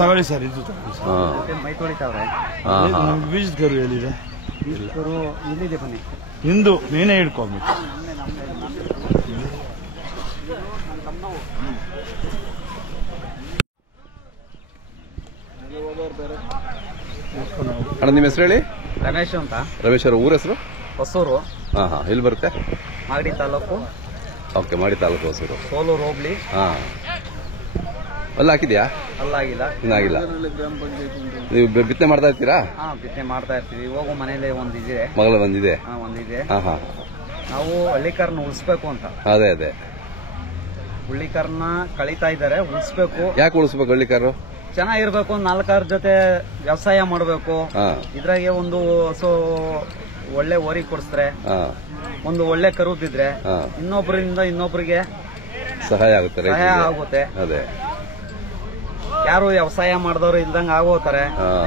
ತಗೊಳ್ಳಿ ಸರ್, ಇದು ತಗೊಳ್ಳಿ ಸರ್. ಮೈ ತೊಳಿತಾವ್ರೆ. ನಮ್ಗೆ ಬೀಜದ ಕರು ಎಲ್ಲಿದೆ? ಇಲ್ಲಿದೆ ಬನ್ನಿ. ಹಿಂದು ನೀನೇ ಹಿಡ್ಕೊಬೇಕು. ಅಣ್ಣ ನಿಮ್ಮ ಹೆಸರು ಹೇಳಿ. ರಮೇಶ್ ಅಂತ. ರಮೇಶ್ ಅವ್ರ ಊರ ಹೆಸರು? ಹೊಸೂರು. ಎಲ್ಲಿ ಬರುತ್ತೆ? ಮಾಗಡಿ ತಾಲೂಕು. ಓಕೆ, ಮಾಡಿ ತಾಲೂಕು ಹೊಸೂರು. ಸೋಲೂರು ಹೋಬ್ಳಿ. ಅಲ್ಲ ಹಾಕಿದ್ಯಾ? ಅಲ್ಲಾಗಿಲ್ಲ, ಇನ್ನಾಗಿಲ್ಲ. ನೀವು ಬಿತ್ತನೆ ಮಾಡ್ತಾ ಇರ್ತೀರಾ? ಬಿತ್ತನೆ ಮಾಡ್ತಾ ಇರ್ತೀವಿ. ಇವಾಗ ಮನೇಲಿ ಒಂದಿದೆ, ಮಗಳ ಒಂದಿದೆ. ಒಂದಿದೆ. ನಾವು ಹಳ್ಳಿಕಾರನ್ನ ಉಳಿಸ್ಬೇಕು ಅಂತ. ಅದೇ ಅದೇ, ಹಳ್ಳಿಕಾರನ್ನ ಕಳೀತಾ ಇದ್ದಾರೆ, ಉಳಿಸ್ಬೇಕು. ಯಾಕೆ ಉಳಿಸ್ಬೇಕು? ಹಳ್ಳಿಕಾರರು ಚೆನ್ನಾಗಿರ್ಬೇಕು, 4 ಜೊತೆ ವ್ಯವಸಾಯ ಮಾಡಬೇಕು. ಇದ್ರಾಗೆ ಒಂದು ಹಸು ಒಳ್ಳೆ ಓರಿ ಕೊಡಿಸ್ತಾರೆ, ಒಂದು ಒಳ್ಳೆ ಕರುದಿದ್ರೆ ಇನ್ನೊಬ್ಬರಿಂದ ಇನ್ನೊಬ್ಬರಿಗೆ ಸಹಾಯ ಆಗುತ್ತೆ. ಅದೇ, ಯಾರು ವ್ಯವಸಾಯ ಮಾಡಿದವರು ಇಲ್ದಂಗ ಆಗೋತಾರೆ.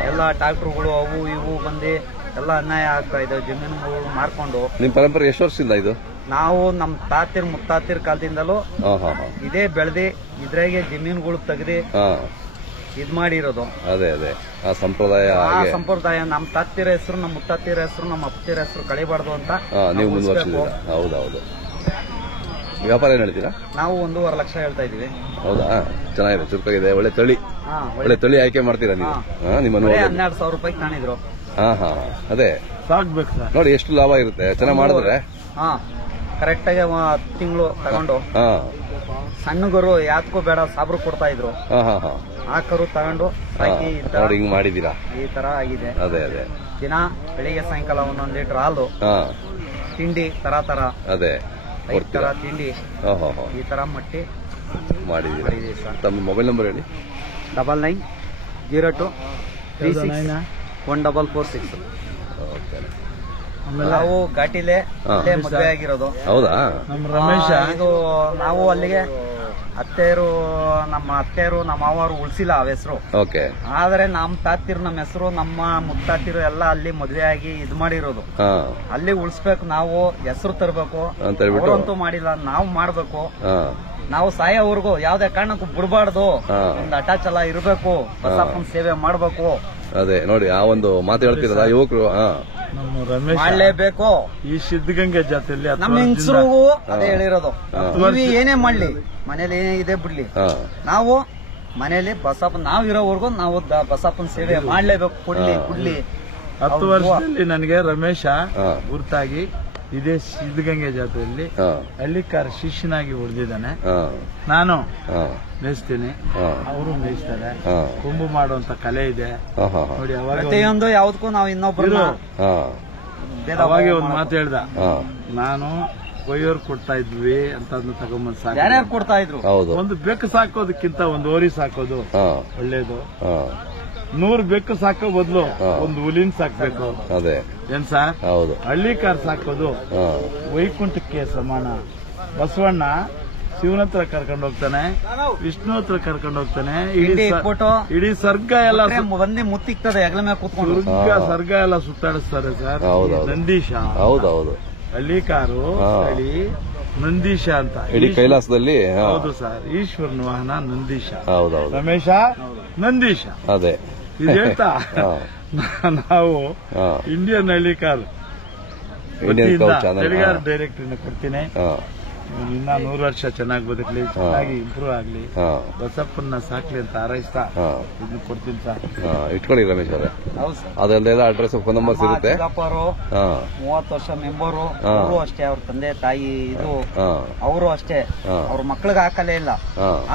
ಎಲ್ಲ ಟ್ರಾಕ್ಟರ್ಗಳು ಅವು ಇವು ಬಂದು ಎಲ್ಲ ಅನ್ಯಾಯ ಆಗ್ತಾ ಇದೆ. ಜಮೀನುಗಳು ಮಾರ್ಕೊಂಡು. ನಿಮ್ ಪರಂಪರೆ ಎಷ್ಟು ವರ್ಷದಿಂದ ಇದು? ನಾವು ನಮ್ ತಾತಿರ್ ಮುತ್ತಾತಿರ್ ಕಾಲದಿಂದಲೂ ಇದೇ ಬೆಳೆದಿ ಇದ್ರಾಗೆ ಜಮೀನುಗಳು ತೆಗ್ದಿ ಇದ್ ಮಾಡಿರೋದು. ಅದೇ ಅದೇ, ಆ ಸಂಪ್ರದಾಯ ನಮ್ ತಾತಿರ ಹೆಸರು, ನಮ್ ಮುತ್ತಾತಿರ ಹೆಸರು, ನಮ್ಮ ಅಪ್ಪತಿರ ಹೆಸರು ಕಳಿಬಾರ್ದು ಅಂತ ನೀವು ಮುಂದುವರ್ಸಿದ್ದೀರಾ? ಹೌದೌದು. ವ್ಯಾಪಾರ ಏನ್ ಹೇಳ್ತೀರಾ? ನಾವು 1.5 ಲಕ್ಷ ಹೇಳ್ತಾ ಇದೀವಿ. ಹೌದಾ? ಚೆನ್ನಾಗಿದೆ, ಚುರುಕಾಗಿದೆ. ಒಳ್ಳೆ ತಳಿ, ಒಳ್ಳೆ ತಳಿ ಆಯ್ಕೆ ಮಾಡ್ತೀರಾ ನೀವು? ನಿಮ್ಮ 12,000 ರೂಪಾಯಿ ಕಾಣಿದ್ರು. ಅದೇ ಸಾಕ್ಬೇಕು ಸರ್. ನೋಡಿ ಎಷ್ಟು ಲಾಭ ಇರುತ್ತೆ ಚೆನ್ನಾಗಿ ಮಾಡಿದ್ರೆ. ಕರೆಕ್ಟ್ ಆಗಿ 10 ತಿಂಗಳು ತಗೊಂಡು ಸಣ್ಣ ಗರು ಯಾತ್ಕೂ ಬೇಡ ಸಾಬ್ರು ಕೊಡ್ತಾ ಇದ್ರು. ಆ ಕರು ತಗೊಂಡು ಹಾಕಿ ಹಿಂಗ್ ಮಾಡಿದೀರಾ? ಈ ತರ ಆಗಿದೆ. ಅದೇ ಅದೇ, ದಿನ ಬೆಳಿಗ್ಗೆ ಸಾಯಂಕಾಲ 1 ಲೀಟರ್ ಹಾಲು, ತಿಂಡಿ ತರ ತರ, ಅದೇ 5 ತರ ತಿಂಡಿ, ಈ ತರ ಮಟ್ಟಿ ಮಾಡಿದೀರಾ. ತಮ್ಮ ಮೊಬೈಲ್ ನಂಬರ್ ಹೇಳಿ. 9936361446. ನಾವು ಘಾಟಿಲೆ ಮದುವೆ ಆಗಿರೋದು. ಹೌದಾ? ರಮೇಶ ಇದು ನಾವು ಅಲ್ಲಿಗೆ ಅತ್ತೆಯರು, ನಮ್ಮ ಅತ್ತೆಯರು, ನಮ್ಮ ಮಾವರು ಉಳಿಸಿಲ್ಲ ಆ ಹೆಸರು. ಆದ್ರೆ ನಮ್ ತಾತಿರು, ನಮ್ಮ ಹೆಸರು, ನಮ್ಮ ಮುತ್ತಾತಿರು ಎಲ್ಲ ಅಲ್ಲಿ ಮದುವೆ ಆಗಿ ಇದ್ ಮಾಡಿರೋದು. ಅಲ್ಲಿ ಉಳಿಸ್ಬೇಕು, ನಾವು ಹೆಸರು ತರಬೇಕು. ಅವರಂತೂ ಮಾಡಿಲ್ಲ, ನಾವು ಮಾಡ್ಬೇಕು. ನಾವು ಸಾಯೋವರೆಗೂ ಯಾವ್ದೇ ಕಾರಣಕ್ಕೂ ಬಿಡಬಾರ್ದು. ಒಂದು ಅಟ್ಯಾಚ್ ಎಲ್ಲ ಇರಬೇಕು, ಬಸಪ್ಪನ ಸೇವೆ ಮಾಡ್ಬೇಕು. ಅದೇ ನೋಡಿ, ಆ ಒಂದು ಮಾತು ಹೇಳ್ತಿರಲ್ಲ ಯುವಕರು, ನಮ್ಮ ರಮೇಶ್ ಮಾಡ್ಲೇಬೇಕು. ಈ ಸಿದ್ಧಗಂಗೆ ಜಾತಿಯಲ್ಲಿ ನಮ್ಮ ಹೆಂಗಸರಿಗೂ ಅದೇ ಹೇಳಿರೋದು. ಏನೇ ಮಾಡ್ಲಿ, ಮನೇಲಿ ಏನೇ ಇದೆ ಬಿಡ್ಲಿ, ನಾವು ಮನೇಲಿ ಬಸಪ್ಪ ನಾವ್ ಇರೋವರೆಗೂ ನಾವು ಬಸಪ್ಪನ ಸೇವೆ ಮಾಡ್ಲೇಬೇಕು. ಕುಡ್ಲಿ 10 ವರ್ಷದಲ್ಲಿ ನನಗೆ ರಮೇಶ ಗುರ್ತಾಗಿ ಇದೇ ಸಿದ್ಧಗಂಗೆ ಜಾತ್ರೆಯಲ್ಲಿ ಹಳ್ಳಿಕಾರ ಶಿಷ್ಯನಾಗಿ ಉಳಿದಿದ್ದಾನೆ. ನಾನು ಮೇಯಿಸ್ತೀನಿ, ಅವರು ಮೇಯಿಸ್ತಾರೆ. ಕೊಂಬು ಮಾಡುವಂತ ಕಲೆ ಇದೆ ನೋಡಿ. ಪ್ರತಿಯೊಂದು ಯಾವ್ದಕ್ಕೂ ನಾವು ಇನ್ನೊಬ್ರು ಅವಾಗೆ ಒಂದ್ ಮಾತು ಹೇಳ್ದ, ನಾನು ಕೊಯ್ಯೋರ್ ಕೊಡ್ತಾ ಇದ್ವಿ ಅಂತ ತಗೊಂಬಂದ್ ಸಾಕು. ಯಾರ್ಯಾರು ಕೊಡ್ತಾ ಇದ್ರು? ಒಂದು ಬೆಕ್ಕು ಸಾಕೋದಕ್ಕಿಂತ ಒಂದು ಓರಿ ಸಾಕೋದು ಒಳ್ಳೇದು. 100 ಬೆಕ್ಕು ಸಾಕೋ ಬದಲು ಒಂದು ಹುಲಿನ ಸಾಕ್ಬೇಕು. ಅದೇ ಏನ್ ಸರ್? ಹಳ್ಳಿಕಾರ್ ಸಾಕೋದು ವೈಕುಂಠಕ್ಕೆ ಸಮಾನ. ಬಸವಣ್ಣ ಶಿವನ ಹತ್ರ ಕರ್ಕೊಂಡು ಹೋಗ್ತಾನೆ, ವಿಷ್ಣು ಹತ್ರ ಕರ್ಕೊಂಡು ಹೋಗ್ತಾನೆ. ಇಡೀ ಸರ್ಗ ಎಲ್ಲ ಬಂದಿ ಮುತ್ತಿಕ್ತದೆ, ಸರ್ಗ ಎಲ್ಲ ಸುತ್ತಾಡಿಸ್ತಾರೆ ಸರ್. ನಂದೀಶ ಹಳ್ಳಿಕಾರು ಹಳ್ಳಿ ನಂದೀಶ ಅಂತ ಇಡೀ ಕೈಲಾಸದಲ್ಲಿ. ಹೌದು ಸರ್, ಈಶ್ವರನ ವಾಹನ ನಂದೀಶ. ರಮೇಶ ನಂದೀಶ. ಅದೇ ಇದು ಹೇಳ್ತಾ ನಾವು ಇಂಡಿಯನ್ ಹಳ್ಳಿಕಾರ್ ಡೈರೆಕ್ಟರ್ ಕೊಡ್ತೀನಿ. ಇನ್ನ 100 ವರ್ಷ ಚೆನ್ನಾಗಿ ಬದುಕಲಿ, ಚೆನ್ನಾಗಿ ಇಂಪ್ರೂವ್ ಆಗ್ಲಿ, ಬಸಪ್ಪನ್ನ ಸಾಕ್ಲಿ ಅಂತ ಹಾರೈಸ್ತಾ ಇದನ್ನ ಕೊಡ್ತೀನಿ ಸರ್. ಇಟ್ಕೊಳ್ಳಿ ರಮೇಶ್ ಅವರೇ. ಅದೆಲ್ಲ ಅಡ್ರೆಸ್, ಫೋನ್ ನಂಬರ್ಸ್ ಇರುತ್ತೆ. 30 ವರ್ಷ ಮೆಂಬರು ಅವರು ಅಷ್ಟೇ, ಅವ್ರ ತಂದೆ ತಾಯಿ ಇದು ಅವರು ಅಷ್ಟೇ. ಅವ್ರ ಮಕ್ಳಿಗೆ ಹಾಕಲೇ ಇಲ್ಲ.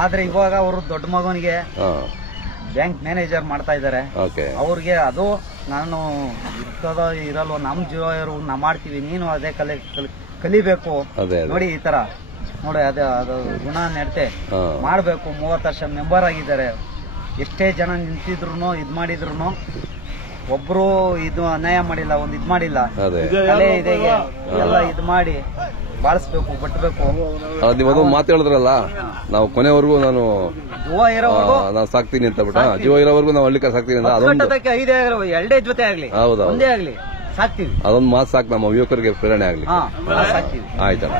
ಆದ್ರೆ ಇವಾಗ ಅವರು ದೊಡ್ಡ ಮಗನಿಗೆ ಬ್ಯಾಂಕ್ ಮ್ಯಾನೇಜರ್ ಮಾಡ್ತಾ ಇದ್ದಾರೆ. ಅವ್ರಿಗೆ ಅದು ನಾನು ಇರ್ತದೋ ಇರಲ್ವೋ, ನಮ್ ಜೀವ ನಾ ಮಾಡ್ತೀವಿ, ನೀನು ಅದೇ ಕಲಿಬೇಕು ನೋಡಿ. ಈ ತರ ನೋಡಿ, ಅದು ಗುಣ ನಡತೆ ಮಾಡ್ಬೇಕು. 30 ವರ್ಷ ಮೆಂಬರ್ ಆಗಿದ್ದಾರೆ. ಎಷ್ಟೇ ಜನ ನಿಂತಿದ್ರು ಇದ್ ಮಾಡಿದ್ರು ಒಬ್ರು ಇದು ಅನ್ಯಾಯ ಮಾಡಿಲ್ಲ, ಒಂದ್ ಇದ್ ಮಾಡಿಲ್ಲ. ಕಲೆ ಇದೆ ಎಲ್ಲ ಇದ್ ಮಾಡಿ ಬಾಳಿಸ್ಬೇಕು, ಬಟ್ಬೇಕು. ನೀವದು ಮಾತು ಹೇಳಿದ್ರಲ್ಲ, ನಾವು ಕೊನೆವರೆಗೂ ನಾನು ಜೀವ ಇರೋವರೆಗೂ ನಾನು ಸಾಕ್ತೀನಿ ಅಂತ ಬಿಟ್ಟ, ಜೀವ ಇರೋವರೆಗೂ ನಾವು ಹಳ್ಳಿಕಾರ್ ಸಾಕ್ತೀನಿ ಅಂತ. 2 ಜೊತೆ ಆಗ್ಲಿ, ಒಂದೇ ಆಗ್ಲಿ ಸಾಕ್ತಿವಿ. ಅದೊಂದು ಮಾತು ಸಾಕು, ನಮ್ಮ ಯುವಕರಿಗೆ ಪ್ರೇರಣೆ ಆಗ್ಲಿ. ಸಾಕ್ತಿವಿ. ಆಯ್ತಲ್ಲ.